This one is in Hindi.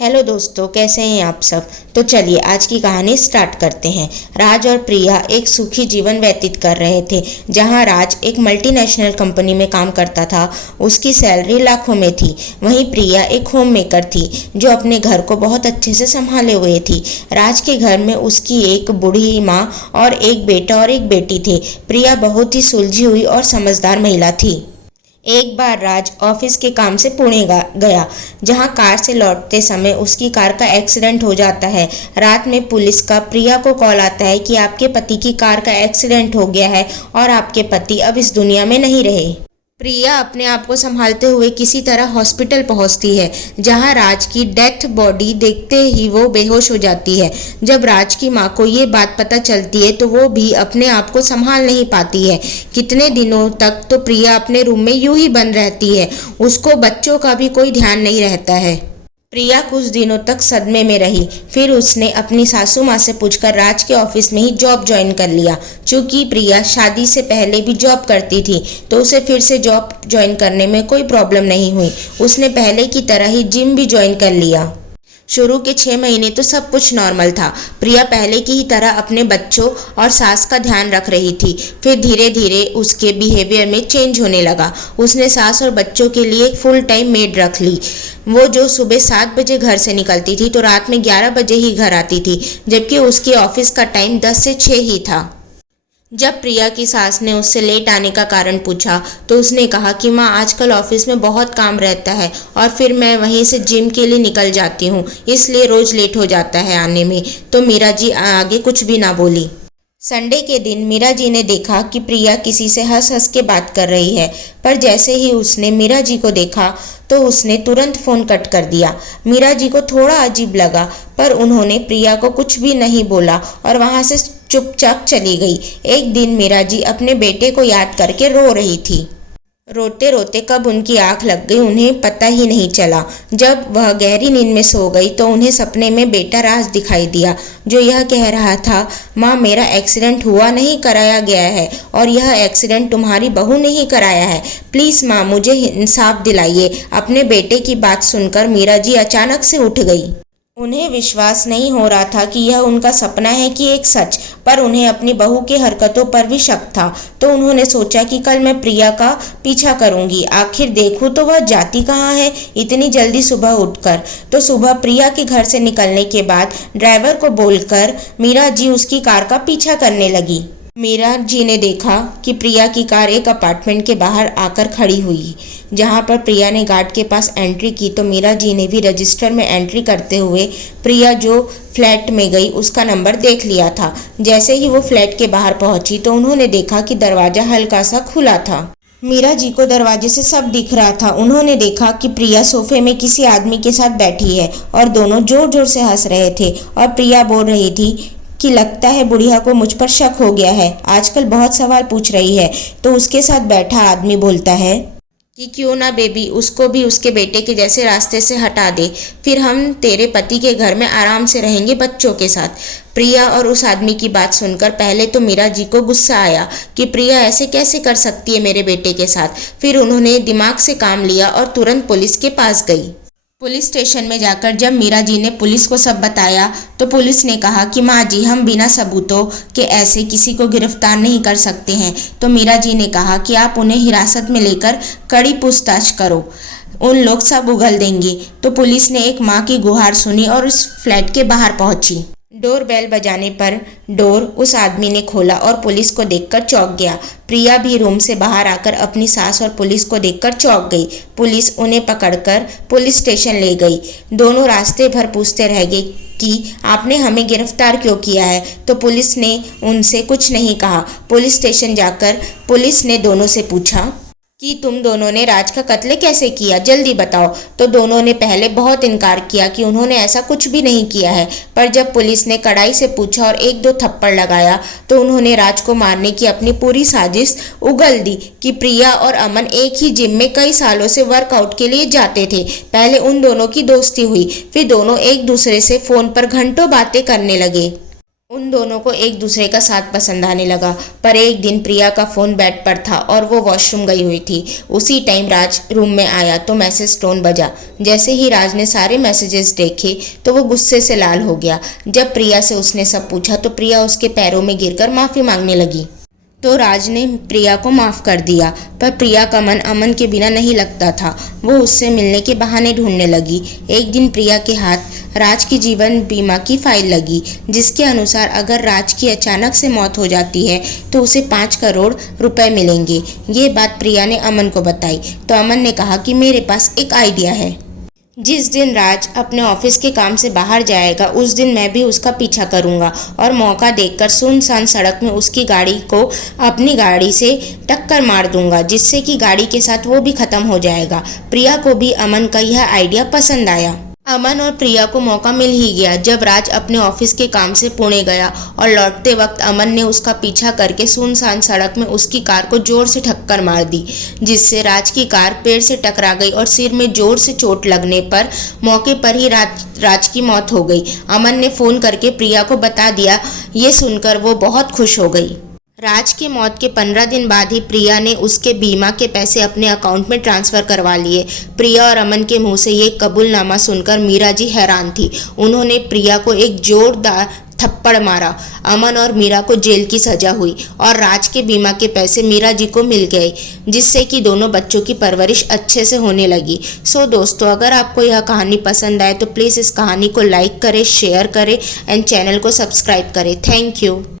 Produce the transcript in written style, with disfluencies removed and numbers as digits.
हेलो दोस्तों, कैसे हैं आप सब। तो चलिए आज की कहानी स्टार्ट करते हैं। राज और प्रिया एक सुखी जीवन व्यतीत कर रहे थे। जहां राज एक मल्टीनेशनल कंपनी में काम करता था, उसकी सैलरी लाखों में थी। वहीं प्रिया एक होम मेकर थी जो अपने घर को बहुत अच्छे से संभाले हुए थी। राज के घर में उसकी एक बूढ़ी माँ और एक बेटा और एक बेटी थे। प्रिया बहुत ही सुलझी हुई और समझदार महिला थी। एक बार राज ऑफिस के काम से पुणे गया, जहां कार से लौटते समय उसकी कार का एक्सीडेंट हो जाता है। रात में पुलिस का प्रिया को कॉल आता है कि आपके पति की कार का एक्सीडेंट हो गया है और आपके पति अब इस दुनिया में नहीं रहे। प्रिया अपने आप को संभालते हुए किसी तरह हॉस्पिटल पहुंचती है, जहां राज की डेथ बॉडी देखते ही वो बेहोश हो जाती है। जब राज की मां को ये बात पता चलती है तो वो भी अपने आप को संभाल नहीं पाती है। कितने दिनों तक तो प्रिया अपने रूम में यूं ही बंद रहती है, उसको बच्चों का भी कोई ध्यान नहीं रहता है। प्रिया कुछ दिनों तक सदमे में रही। फिर उसने अपनी सासू माँ से पूछकर राज के ऑफिस में ही जॉब ज्वाइन कर लिया। चूँकि प्रिया शादी से पहले भी जॉब करती थी तो उसे फिर से जॉब ज्वाइन करने में कोई प्रॉब्लम नहीं हुई। उसने पहले की तरह ही जिम भी ज्वाइन कर लिया। शुरू के 6 महीने तो सब कुछ नॉर्मल था। प्रिया पहले की ही तरह अपने बच्चों और सास का ध्यान रख रही थी। फिर धीरे धीरे उसके बिहेवियर में चेंज होने लगा। उसने सास और बच्चों के लिए एक फुल टाइम मेड रख ली। वो जो सुबह 7 बजे घर से निकलती थी तो रात में 11 बजे ही घर आती थी, जबकि उसके ऑफिस का टाइम 10 से 6 ही था। जब प्रिया की सास ने उससे लेट आने का कारण पूछा तो उसने कहा कि माँ, आजकल ऑफिस में बहुत काम रहता है और फिर मैं वहीं से जिम के लिए निकल जाती हूँ, इसलिए रोज लेट हो जाता है आने में। तो मीरा जी आगे कुछ भी ना बोली। संडे के दिन मीरा जी ने देखा कि प्रिया किसी से हंस हंस के बात कर रही है, पर जैसे ही उसने मीरा जी को देखा तो उसने तुरंत फ़ोन कट कर दिया। मीरा जी को थोड़ा अजीब लगा, पर उन्होंने प्रिया को कुछ भी नहीं बोला और वहाँ से चुपचाप चली गई। एक दिन मीरा जी अपने बेटे को याद करके रो रही थी। रोते रोते कब उनकी आंख लग गई उन्हें पता ही नहीं चला। जब वह गहरी नींद में सो गई तो उन्हें सपने में बेटा राज दिखाई दिया, जो यह कह रहा था, माँ, मेरा एक्सीडेंट हुआ नहीं, कराया गया है और यह एक्सीडेंट तुम्हारी बहू ने ही कराया है। प्लीज़ माँ, मुझे इंसाफ दिलाइए। अपने बेटे की बात सुनकर मीरा जी अचानक से उठ गई। उन्हें विश्वास नहीं हो रहा था कि यह उनका सपना है कि एक सच, पर उन्हें अपनी बहू की हरकतों पर भी शक था। तो उन्होंने सोचा कि कल मैं प्रिया का पीछा करूंगी, आखिर देखूं तो वह जाती कहाँ है इतनी जल्दी सुबह उठकर। तो सुबह प्रिया के घर से निकलने के बाद ड्राइवर को बोलकर मीरा जी उसकी कार का पीछा करने लगी। मीरा जी ने देखा कि प्रिया की कार एक अपार्टमेंट के बाहर आकर खड़ी हुई। जहां पर प्रिया ने गार्ड के पास एंट्री की तो मीरा जी ने भी रजिस्टर में एंट्री करते हुए प्रिया जो फ्लैट में गई उसका नंबर देख लिया था। जैसे ही वो फ्लैट के बाहर पहुंची तो उन्होंने देखा कि दरवाज़ा हल्का सा खुला था। मीरा जी को दरवाजे से सब दिख रहा था। उन्होंने देखा कि प्रिया सोफे में किसी आदमी के साथ बैठी है और दोनों जोर जोर से हंस रहे थे और प्रिया बोल रही थी कि लगता है बुढ़िया को मुझ पर शक हो गया है, आजकल बहुत सवाल पूछ रही है। तो उसके साथ बैठा आदमी बोलता है कि क्यों ना बेबी, उसको भी उसके बेटे के जैसे रास्ते से हटा दे, फिर हम तेरे पति के घर में आराम से रहेंगे बच्चों के साथ। प्रिया और उस आदमी की बात सुनकर पहले तो मीरा जी को गुस्सा आया कि प्रिया ऐसे कैसे कर सकती है मेरे बेटे के साथ। फिर उन्होंने दिमाग से काम लिया और तुरंत पुलिस के पास गई। पुलिस स्टेशन में जाकर जब मीरा जी ने पुलिस को सब बताया तो पुलिस ने कहा कि माँ जी, हम बिना सबूतों के ऐसे किसी को गिरफ्तार नहीं कर सकते हैं। तो मीरा जी ने कहा कि आप उन्हें हिरासत में लेकर कड़ी पूछताछ करो, उन लोग सब उगल देंगे। तो पुलिस ने एक माँ की गुहार सुनी और उस फ्लैट के बाहर पहुंची। डोर बेल बजाने पर डोर उस आदमी ने खोला और पुलिस को देखकर चौंक गया। प्रिया भी रूम से बाहर आकर अपनी सास और पुलिस को देखकर चौंक गई। पुलिस उन्हें पकड़कर पुलिस स्टेशन ले गई। दोनों रास्ते भर पूछते रह गए कि आपने हमें गिरफ्तार क्यों किया है। तो पुलिस ने उनसे कुछ नहीं कहा। पुलिस स्टेशन जाकर पुलिस ने दोनों से पूछा कि तुम दोनों ने राज का कत्ल कैसे किया, जल्दी बताओ। तो दोनों ने पहले बहुत इनकार किया कि उन्होंने ऐसा कुछ भी नहीं किया है, पर जब पुलिस ने कड़ाई से पूछा और 1-2 थप्पड़ लगाया तो उन्होंने राज को मारने की अपनी पूरी साजिश उगल दी कि प्रिया और अमन एक ही जिम में कई सालों से वर्कआउट के लिए जाते थे। पहले उन दोनों की दोस्ती हुई, फिर दोनों एक दूसरे से फ़ोन पर घंटों बातें करने लगे। उन दोनों को एक दूसरे का साथ पसंद आने लगा। पर एक दिन प्रिया का फ़ोन बेड पर था और वो वॉशरूम गई हुई थी। उसी टाइम राज रूम में आया तो मैसेज टोन बजा। जैसे ही राज ने सारे मैसेजेस देखे तो वो गुस्से से लाल हो गया। जब प्रिया से उसने सब पूछा तो प्रिया उसके पैरों में गिरकर माफ़ी मांगने लगी। तो राज ने प्रिया को माफ़ कर दिया, पर प्रिया का मन अमन के बिना नहीं लगता था। वो उससे मिलने के बहाने ढूंढने लगी। एक दिन प्रिया के हाथ राज की जीवन बीमा की फाइल लगी, जिसके अनुसार अगर राज की अचानक से मौत हो जाती है तो उसे 5 करोड़ रुपए मिलेंगे। ये बात प्रिया ने अमन को बताई तो अमन ने कहा कि मेरे पास एक आइडिया है। जिस दिन राज अपने ऑफिस के काम से बाहर जाएगा उस दिन मैं भी उसका पीछा करूंगा और मौका देखकर सुनसान सड़क में उसकी गाड़ी को अपनी गाड़ी से टक्कर मार दूंगा, जिससे कि गाड़ी के साथ वो भी खत्म हो जाएगा। प्रिया को भी अमन का यह आइडिया पसंद आया। अमन और प्रिया को मौका मिल ही गया। जब राज अपने ऑफिस के काम से पुणे गया और लौटते वक्त अमन ने उसका पीछा करके सुनसान सड़क में उसकी कार को जोर से टक्कर मार दी, जिससे राज की कार पेड़ से टकरा गई और सिर में जोर से चोट लगने पर मौके पर ही राज की मौत हो गई। अमन ने फ़ोन करके प्रिया को बता दिया। ये सुनकर वो बहुत खुश हो गई। राज की मौत के 15 दिन बाद ही प्रिया ने उसके बीमा के पैसे अपने अकाउंट में ट्रांसफ़र करवा लिए। प्रिया और अमन के मुंह से ये कबूलनामा सुनकर मीरा जी हैरान थी। उन्होंने प्रिया को एक जोरदार थप्पड़ मारा। अमन और मीरा को जेल की सज़ा हुई और राज के बीमा के पैसे मीरा जी को मिल गए, जिससे कि दोनों बच्चों की परवरिश अच्छे से होने लगी। सो दोस्तों, अगर आपको यह कहानी पसंद आए तो प्लीज़ इस कहानी को लाइक करें, शेयर करें एंड चैनल को सब्सक्राइब करें। Thank you.